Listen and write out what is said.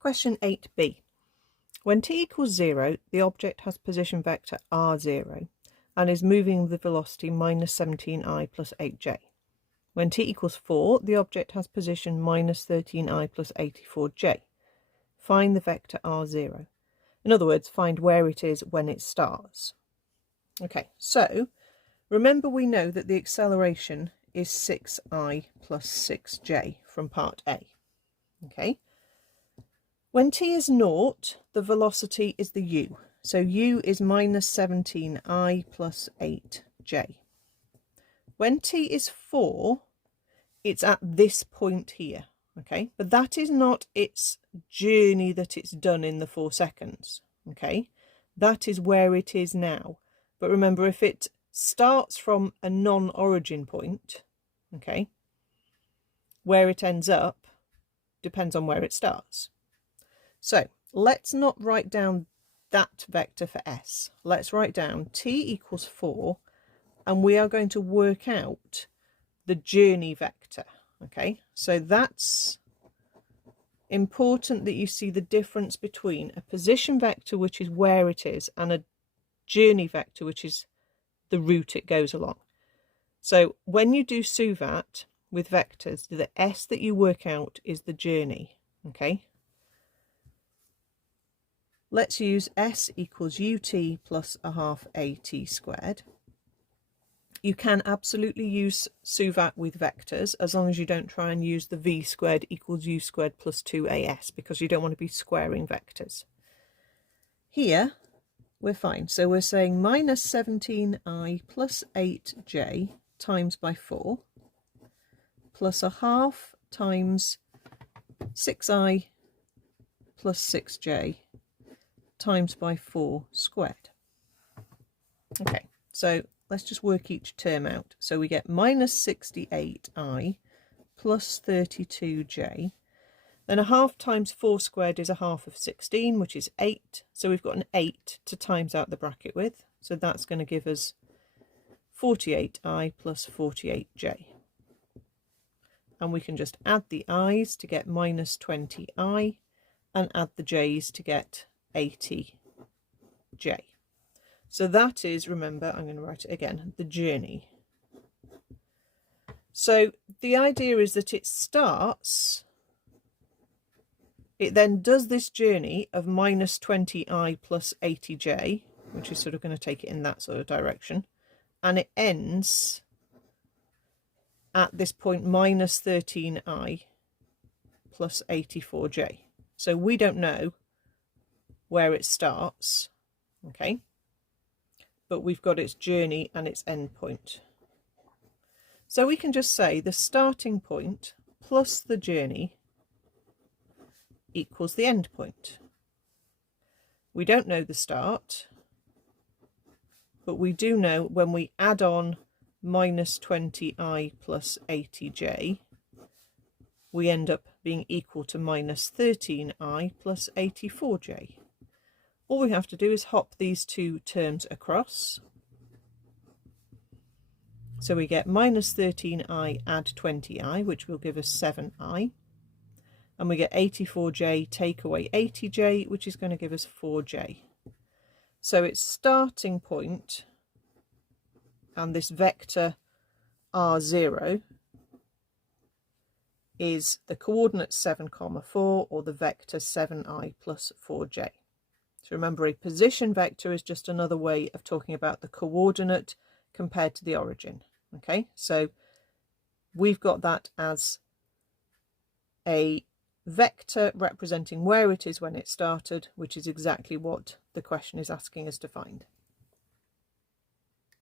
Question 8b. When t equals 0, the object has position vector r0 and is moving with the velocity minus 17i plus 8j. When t equals 4, the object has position minus 13i plus 84j. Find the vector r0. In other words, find where it is when it starts. Okay, so remember we know that the acceleration is 6i plus 6j from part A. Okay. When t is 0, the velocity is the u. So u is minus 17i plus 8j. When t is 4, it's at this point here. Okay, but that is not its journey that it's done in the 4 seconds. Okay, that is where it is now. But remember, if it starts from a non-origin point, okay, where it ends up depends on where it starts. So let's not write down that vector for s. Let's write down t equals 4, and we are going to work out the journey vector. Okay, so that's important that you see the difference between a position vector, which is where it is, and a journey vector, which is the route it goes along. So when you do Suvat with vectors, the s that you work out is the journey. Okay, let's use s equals ut plus a half at squared. You can absolutely use Suvat with vectors as long as you don't try and use the v squared equals u squared plus 2as, because you don't want to be squaring vectors. Here we're fine. So we're saying minus 17i plus 8j times by 4 plus a half times 6i plus 6j times by 4 squared. Okay, so let's just work each term out. So we get minus 68i plus 32j. Then a half times 4 squared is a half of 16, which is 8. So we've got an 8 to times out the bracket with. So that's going to give us 48i plus 48j. And we can just add the i's to get minus 20i and add the j's to get 80j. So that is, remember, I'm going to write it again, the journey. So the idea is that it starts, it then does this journey of minus 20i plus 80j, which is sort of going to take it in that sort of direction, and it ends at this point minus 13i plus 84j. So we don't know where it starts, okay, but we've got its journey and its end point. So we can just say the starting point plus the journey equals the end point. We don't know the start, but we do know when we add on minus 20i plus 80j, we end up being equal to minus 13i plus 84j. All we have to do is hop these two terms across. So we get minus 13i add 20i, which will give us 7i. And we get 84j take away 80j, which is going to give us 4j. So its starting point and this vector r0 is the coordinate 7, 4, or the vector 7i plus 4j. So remember, a position vector is just another way of talking about the coordinate compared to the origin. Okay, so we've got that as a vector representing where it is when it started, which is exactly what the question is asking us to find.